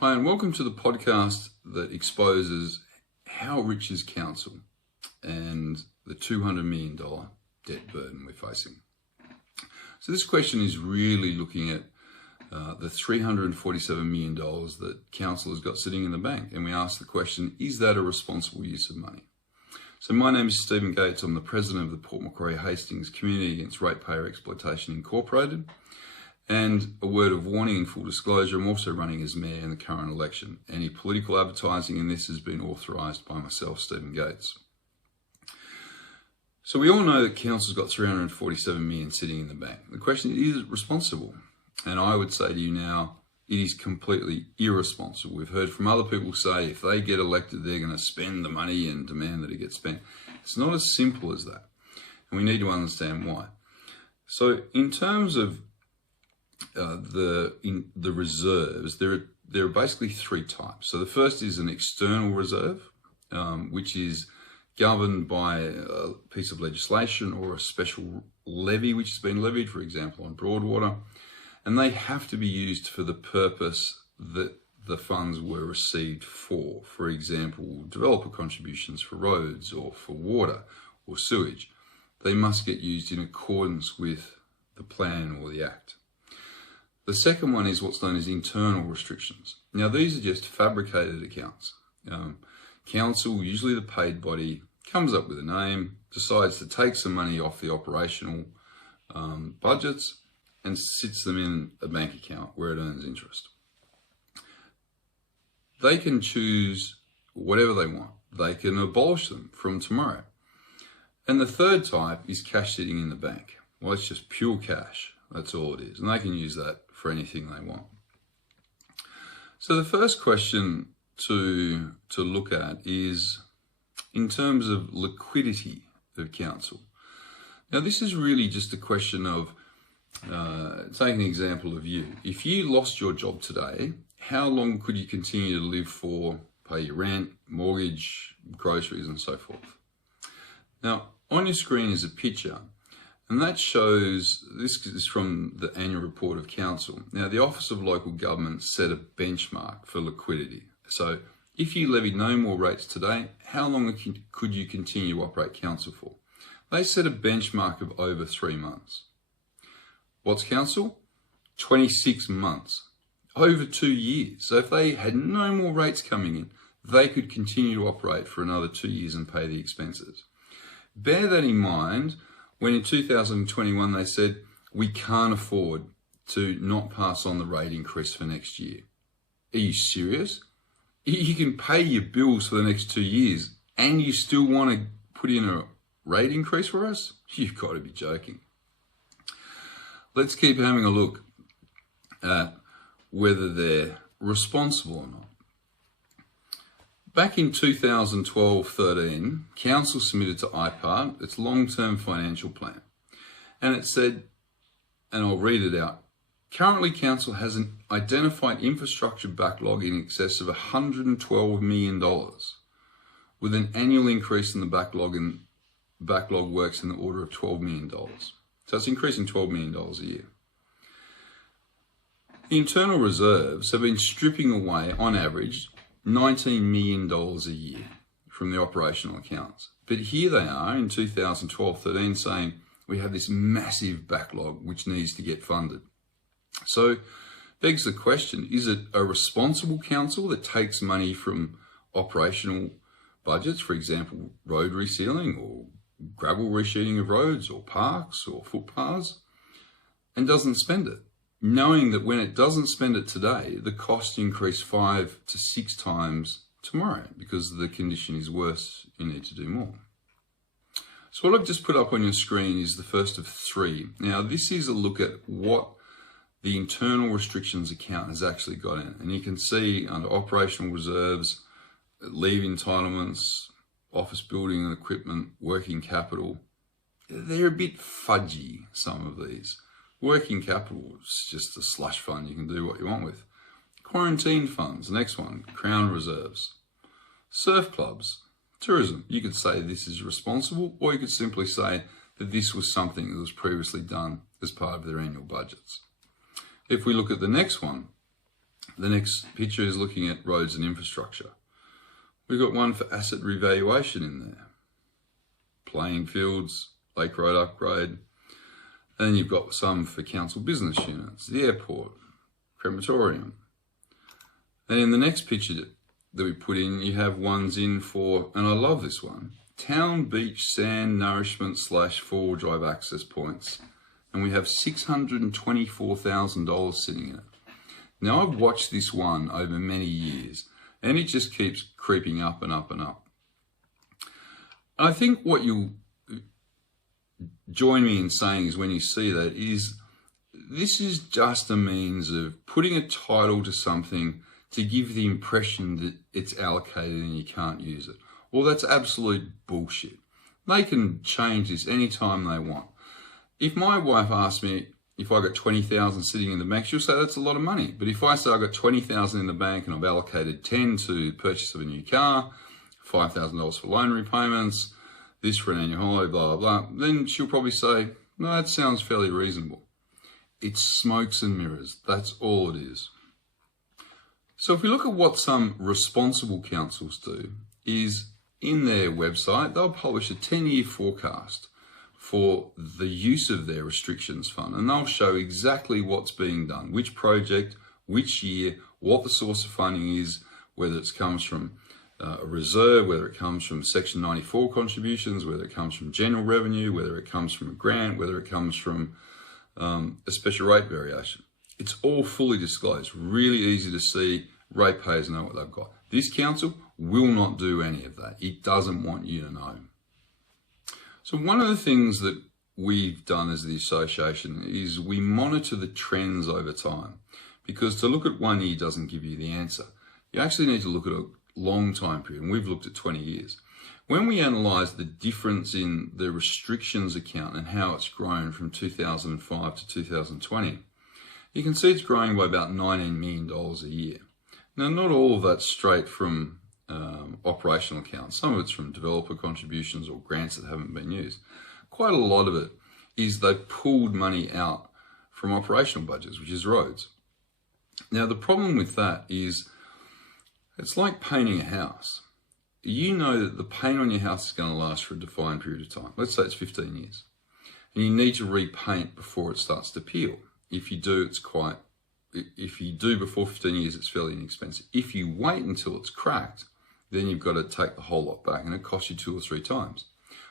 Hi, and welcome to the podcast that exposes how rich is council and the $200 million debt burden we're facing. So this question is really looking at the $347 million that council has got sitting in the bank. And we ask the question, is that a responsible use of money? So my name is Stephen Gates. I'm the president of the Port Macquarie Hastings Community Against Ratepayer Exploitation Incorporated. And a word of warning and full disclosure, I'm also running as mayor in the current election. Any political advertising in this has been authorised by myself, Stephen Gates. So we all know that council's got $347 million sitting in the bank. The question is it responsible? And I would say to you now, it is completely irresponsible. We've heard from other people say if they get elected, they're going to spend the money and demand that it gets spent. It's not as simple as that. And we need to understand why. So in terms of the reserves, there are basically three types. So the first is an external reserve, which is governed by a piece of legislation or a special levy which has been levied, for example, on Broadwater, and they have to be used for the purpose that the funds were received for. For example, developer contributions for roads or for water or sewage. They must get used in accordance with the plan or the act. The second one is what's known as internal restrictions. Now, these are just fabricated accounts. Council, usually the paid body, comes up with a name, decides to take some money off the operational budgets and sits them in a bank account where it earns interest. They can choose whatever they want. They can abolish them from tomorrow. And the third type is cash sitting in the bank. Well, it's just pure cash. That's all it is. And they can use that for anything they want. So the first question to look at is in terms of liquidity of council. Now, this is really just a question of, take an example of you. If you lost your job today, how long could you continue to live for, pay your rent, mortgage, groceries, and so forth? Now, on your screen is a picture. And that shows, this is from the annual report of council. Now, the Office of Local Government set a benchmark for liquidity. So if you levied no more rates today, how long could you continue to operate council for? They set a benchmark of over 3 months. What's council? 26 months, over 2 years. So if they had no more rates coming in, they could continue to operate for another 2 years and pay the expenses. Bear that in mind when in 2021 they said, we can't afford to not pass on the rate increase for next year. Are you serious? You can pay your bills for the next 2 years and you still want to put in a rate increase for us? You've got to be joking. Let's keep having a look at whether they're responsible or not. Back in 2012-13, council submitted to IPART its long-term financial plan. And it said, and I'll read it out, currently council has an identified infrastructure backlog in excess of $112 million, with an annual increase in the backlog works in the order of $12 million. So it's increasing $12 million a year. The internal reserves have been stripping away, on average, $19 million a year from the operational accounts. But here they are in 2012-13 saying we have this massive backlog which needs to get funded. So begs the question, is it a responsible council that takes money from operational budgets, for example, road resealing or gravel resheeting of roads or parks or footpaths, and doesn't spend it, knowing that when it doesn't spend it today, the cost increase 5 to 6 times tomorrow because the condition is worse, you need to do more. So what I've just put up on your screen is the first of 3. Now, this is a look at what the internal restrictions account has actually got in. And you can see under operational reserves, leave entitlements, office building and equipment, working capital. They're a bit fudgy, some of these. Working capital is just a slush fund you can do what you want with. Quarantine funds, next one, Crown reserves. Surf clubs, tourism. You could say this is responsible, or you could simply say that this was something that was previously done as part of their annual budgets. If we look at the next one, The next picture is looking at roads and infrastructure. We've got one for asset revaluation in there. Playing fields, Lake Road upgrade. And then you've got some for council business units, the airport, crematorium. And in the next picture that we put in, you have ones in for, and I love this one, town, beach, sand, nourishment / 4-wheel drive access points. And we have $624,000 sitting in it. Now, I've watched this one over many years, and it just keeps creeping up and up and up. I think what you'll join me in saying is, when you see that, is this is just a means of putting a title to something to give the impression that it's allocated and you can't use it. Well, that's absolute bullshit. They can change this anytime they want. If my wife asks me if I got 20,000 sitting in the bank, she'll say that's a lot of money. But if I say I've got 20,000 in the bank and I've allocated 10 to purchase of a new car, $5,000 for loan repayments, this for an annual holiday, blah, blah, blah, then she'll probably say, no, that sounds fairly reasonable. It's smokes and mirrors. That's all it is. So if we look at what some responsible councils do, is in their website, they'll publish a 10-year forecast for the use of their restrictions fund, and they'll show exactly what's being done, which project, which year, what the source of funding is, whether it comes from a reserve, whether it comes from Section 94 contributions, whether it comes from general revenue, whether it comes from a grant, whether it comes from a special rate variation. It's all fully disclosed, really easy to see. Ratepayers know what they've got. This council will not do any of that. It doesn't want you to know. So one of the things that we've done as the association is we monitor the trends over time, because to look at 1 year doesn't give you the answer. You actually need to look at a long time period, and we've looked at 20 years. When we analyse the difference in the restrictions account and how it's grown from 2005 to 2020, you can see it's growing by about $19 million a year. Now, not all of that's straight from operational accounts. Some of it's from developer contributions or grants that haven't been used. Quite a lot of it is they've pulled money out from operational budgets, which is roads. Now, the problem with that is it's like painting a house. You know that the paint on your house is going to last for a defined period of time. Let's say it's 15 years. And you need to repaint before it starts to peel. If you do, if you do before 15 years, it's fairly inexpensive. If you wait until it's cracked, then you've got to take the whole lot back, and it costs you 2 or 3 times.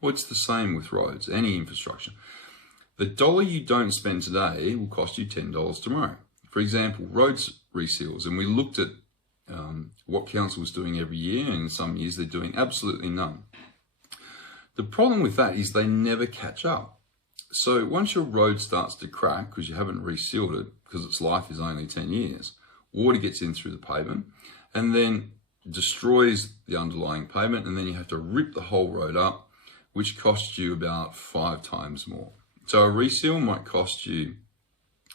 Well, it's the same with roads, any infrastructure. The $1 you don't spend today will cost you $10 tomorrow. For example, roads reseals, and we looked at what council was doing every year, and in some years they're doing absolutely none. The problem with that is they never catch up. So once your road starts to crack because you haven't resealed it, because its life is only 10 years, water gets in through the pavement and then destroys the underlying pavement, and then you have to rip the whole road up, which costs you about 5 times more. So a reseal might cost you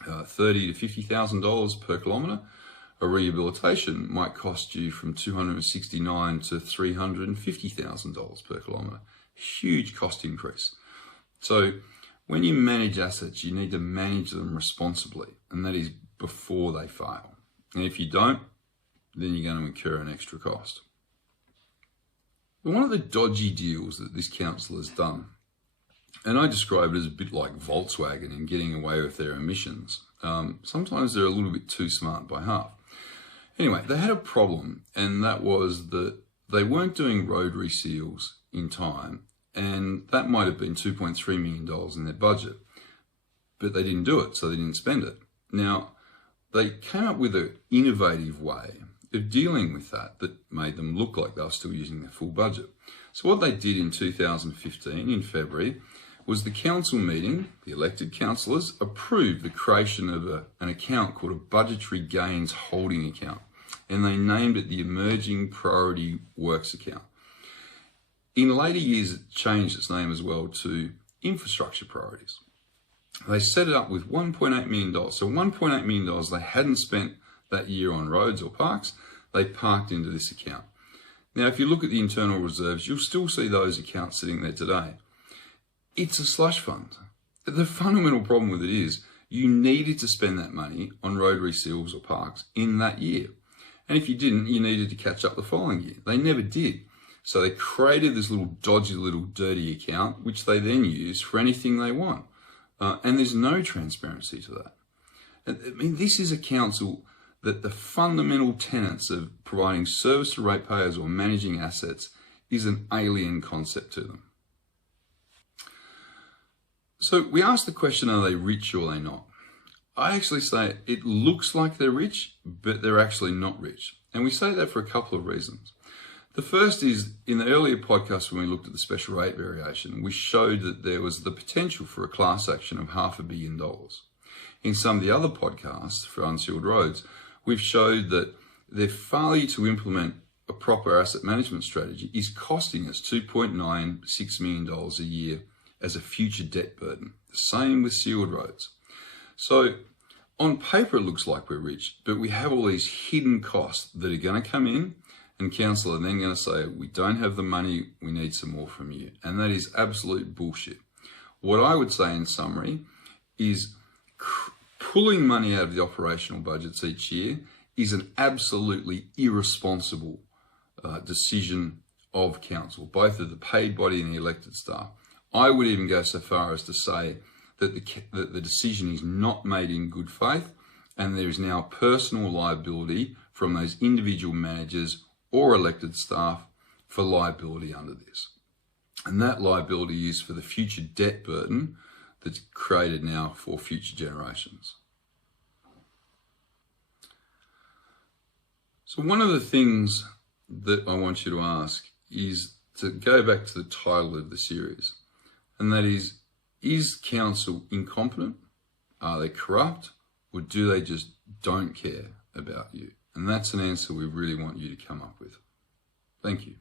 $30,000 to $50,000 per kilometre. A rehabilitation might cost you from $269,000 to $350,000 per kilometre. Huge cost increase. So when you manage assets, you need to manage them responsibly, and that is before they fail. And if you don't, then you're going to incur an extra cost. But one of the dodgy deals that this council has done, and I describe it as a bit like Volkswagen in getting away with their emissions. Sometimes they're a little bit too smart by half. Anyway, they had a problem, and that was that they weren't doing road reseals in time, and that might have been $2.3 million in their budget, but they didn't do it, so they didn't spend it. Now, they came up with an innovative way of dealing with that made them look like they were still using their full budget. So what they did in 2015, in February, was the council meeting, the elected councillors, approved the creation of an account called a Budgetary Gains Holding Account, and they named it the Emerging Priority Works Account. In later years, it changed its name as well to Infrastructure Priorities. They set it up with $1.8 million. So $1.8 million they hadn't spent that year on roads or parks, they parked into this account. Now, if you look at the internal reserves, you'll still see those accounts sitting there today. It's a slush fund. The fundamental problem with it is you needed to spend that money on road reseals or parks in that year. And if you didn't, you needed to catch up the following year. They never did. So they created this little dodgy, little dirty account, which they then use for anything they want. And there's no transparency to that. I mean, this is a council that the fundamental tenets of providing service to ratepayers or managing assets is an alien concept to them. So we ask the question, are they rich or are they not? I actually say it looks like they're rich, but they're actually not rich. And we say that for a couple of reasons. The first is, in the earlier podcast when we looked at the special rate variation, we showed that there was the potential for a class action of $500 million. In some of the other podcasts for unsealed roads, we've showed that their failure to implement a proper asset management strategy is costing us $2.96 million a year as a future debt burden. The same with sealed roads. So on paper, it looks like we're rich, but we have all these hidden costs that are going to come in, and council are then going to say, we don't have the money, we need some more from you. And that is absolute bullshit. What I would say in summary is pulling money out of the operational budgets each year is an absolutely irresponsible decision of council, both of the paid body and the elected staff. I would even go so far as to say that the decision is not made in good faith, and there is now personal liability from those individual managers or elected staff for liability under this. And that liability is for the future debt burden that's created now for future generations. So one of the things that I want you to ask is to go back to the title of the series, and that is council incompetent? Are they corrupt? Or do they just don't care about you? And that's an answer we really want you to come up with. Thank you.